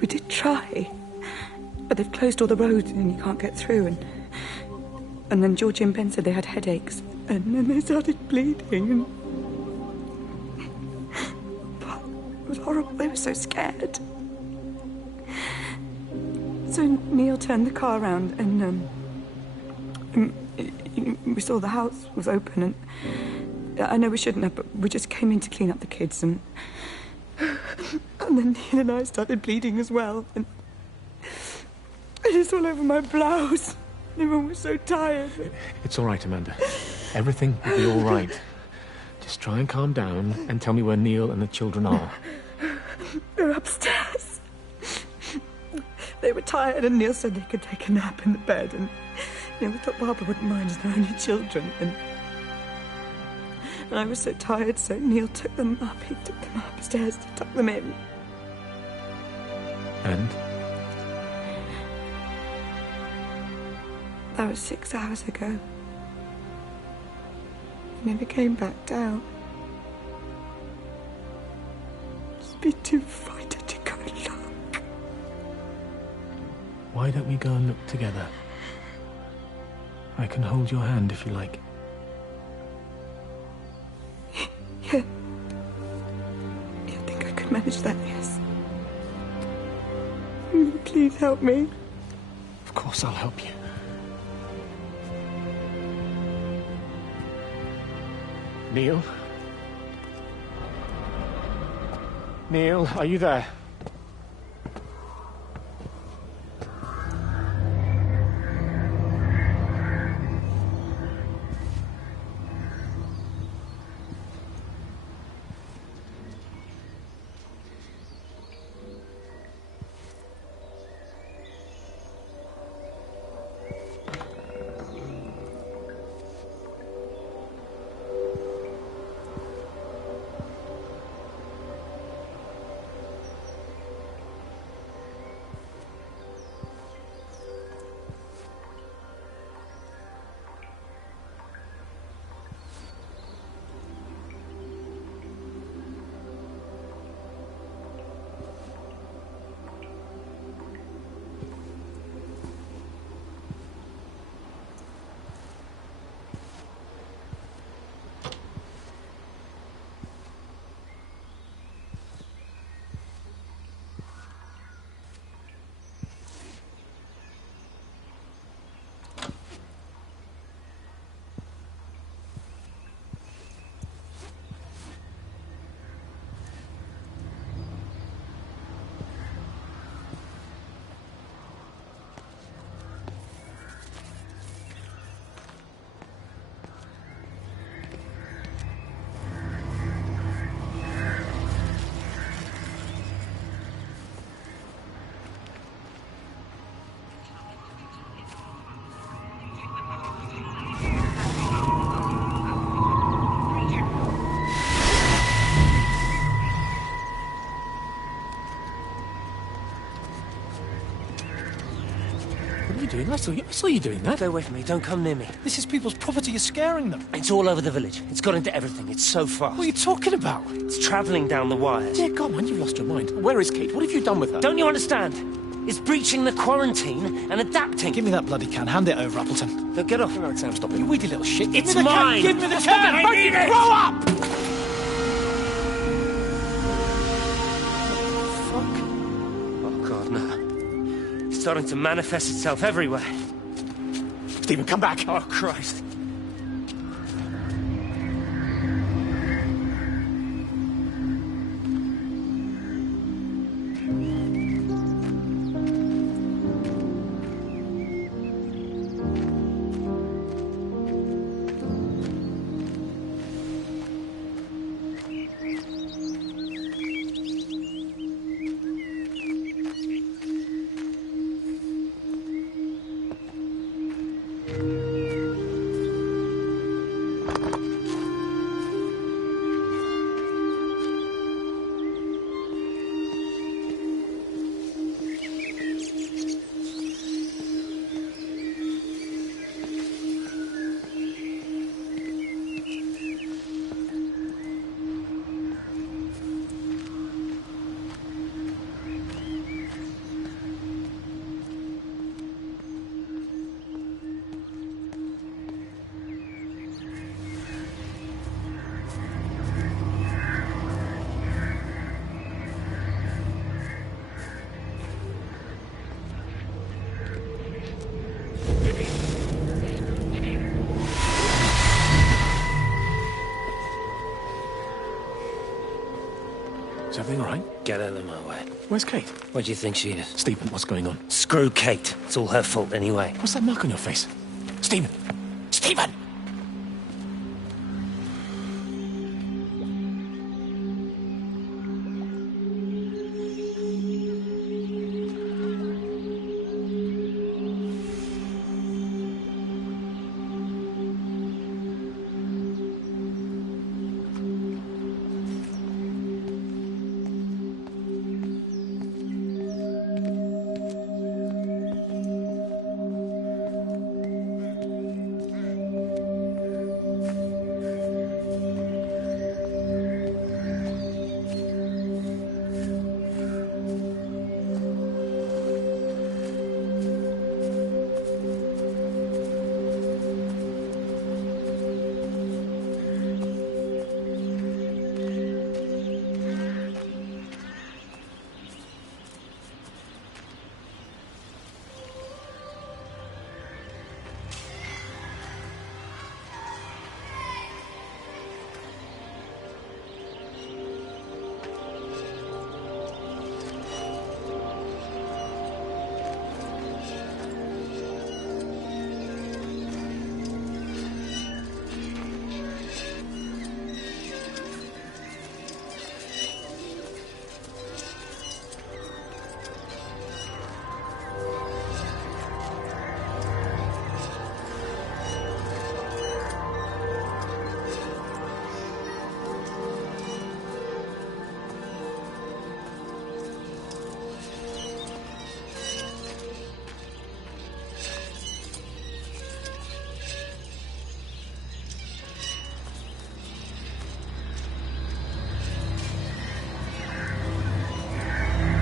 We did try, but they've closed all the roads and you can't get through. And then Georgie and Ben said they had headaches, and then they started bleeding. And but it was horrible. They were so scared. So Neil turned the car around, and we saw the house was open, and I know we shouldn't have, but we just came in to clean up the kids, and then Neil and I started bleeding as well, and it's all over my blouse. Everyone was so tired. It's all right, Amanda. Everything will be all right. Just try and calm down and tell me where Neil and the children are. They're upstairs. They were tired, and Neil said they could take a nap in the bed, and we thought Barbara wouldn't mind as they're only children, and I was so tired, so Neil took them up. He took them upstairs to tuck them in. And? That was 6 hours ago. He never came back down. Just be too frightened to go look. Why don't we go and look together? I can hold your hand if you like. Yeah. I think I could manage that, yes. Please help me. Of course I'll help you. Neil? Neil, are you there? Doing? I saw you doing that. Stay away from me. Don't come near me. This is people's property. You're scaring them. It's all over the village. It's got into everything. It's so fast. What are you talking about? It's travelling down the wires. Dear God, man, you've lost your mind. Where is Kate? What have you done with her? Don't you understand? It's breaching the quarantine and adapting. Give me that bloody can. Hand it over, Appleton. No, get off. No, Sam, stop it. You weedy little shit. It's mine. Give me the can. I need it. Grow up! Fuck. Oh, God, no. It's starting to manifest itself everywhere. Stephen, come back. Oh, Christ. everything all right? Get out of my way. Where's Kate? Where do you think she is? Stephen, what's going on? Screw Kate. It's all her fault anyway. What's that mark on your face? Stephen! Stephen!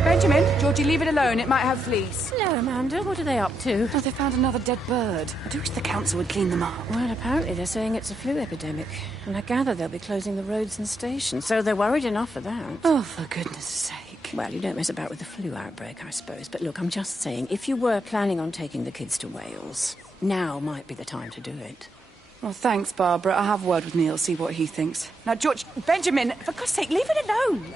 Benjamin, Georgie, leave it alone. It might have fleas. Hello, Amanda. What are they up to? Oh, they found another dead bird. I do wish the council would clean them up. Well, apparently they're saying it's a flu epidemic. And I gather they'll be closing the roads and stations, so they're worried enough for that. Oh, for goodness sake. Well, you don't mess about with the flu outbreak, I suppose. But look, I'm just saying, if you were planning on taking the kids to Wales, now might be the time to do it. Well, thanks, Barbara. I'll have a word with Neil, see what he thinks. Now, George, Benjamin, for God's sake, leave it alone.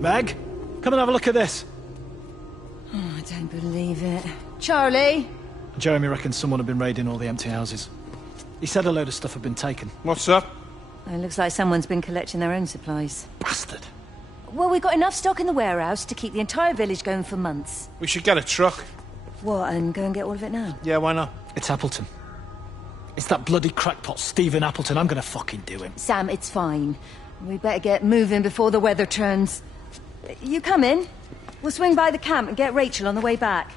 Meg, come and have a look at this. Oh, I don't believe it. Charlie? Jeremy reckons someone had been raiding all the empty houses. He said a load of stuff had been taken. What's up? It looks like someone's been collecting their own supplies. Bastard. Well, we've got enough stock in the warehouse to keep the entire village going for months. We should get a truck. What, and go and get all of it now? Yeah, why not? It's Appleton. It's that bloody crackpot Stephen Appleton. I'm gonna fucking do him. Sam, it's fine. We better get moving before the weather turns. You come in. We'll swing by the camp and get Rachel on the way back.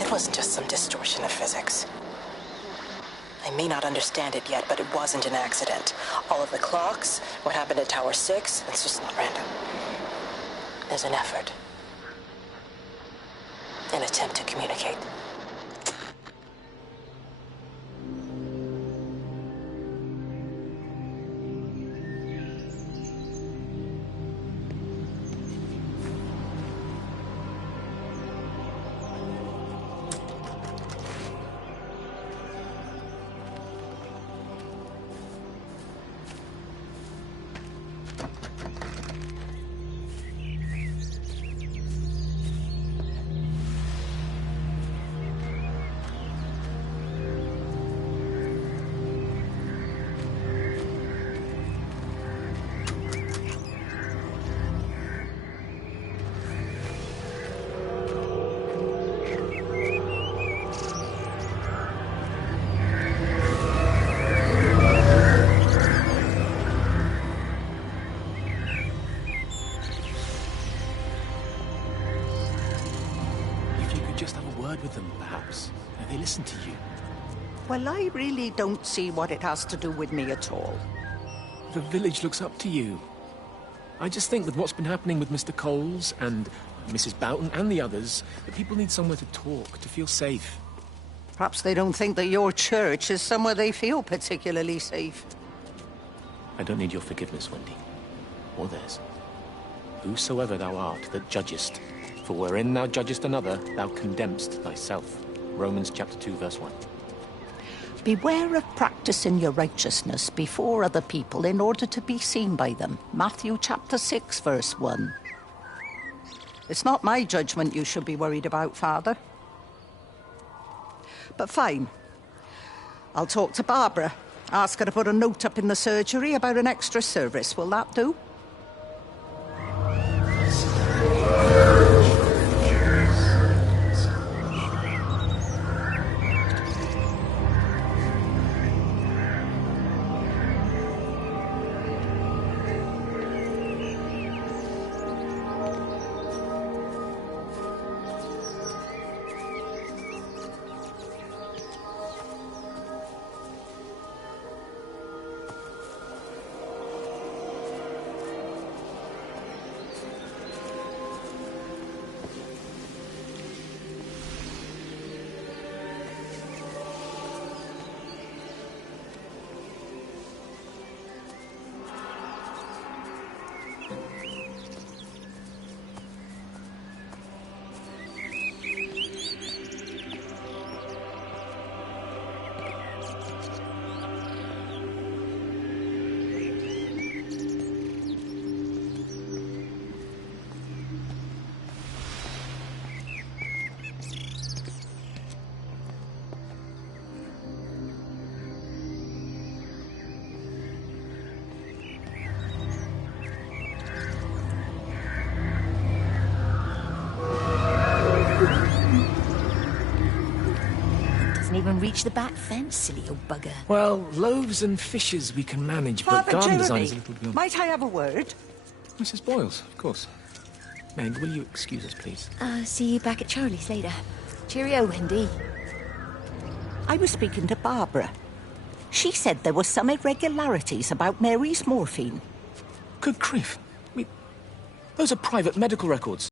It wasn't just some distortion of physics. I may not understand it yet, but it wasn't an accident. All of the clocks, what happened at Tower 6, it's just not random. There's an effort. An attempt to communicate. Just have a word with them, perhaps. They listen to you. Well, I really don't see what it has to do with me at all. The village looks up to you. I just think with what's been happening with Mr. Coles and Mrs. Boughton and the others, that people need somewhere to talk, to feel safe. Perhaps they don't think that your church is somewhere they feel particularly safe. I don't need your forgiveness, Wendy. Or theirs. Whosoever thou art that judgest, for wherein thou judgest another, thou condemnest thyself. Romans chapter 2, verse 1. Beware of practicing your righteousness before other people in order to be seen by them. Matthew chapter 6, verse 1. It's not my judgment you should be worried about, Father. But fine. I'll talk to Barbara. Ask her to put a note up in the surgery about an extra service. Will that do? Even reach the back fence, silly old bugger. Well, loaves and fishes we can manage, but Father garden Jeremy, design is a little beyond. might I have a word? Mrs. Boyles, of course. Meg, will you excuse us, please? See you back at Charlie's later. Cheerio, Wendy. I was speaking to Barbara. She said there were some irregularities about Mary's morphine. Good grief. Those are private medical records.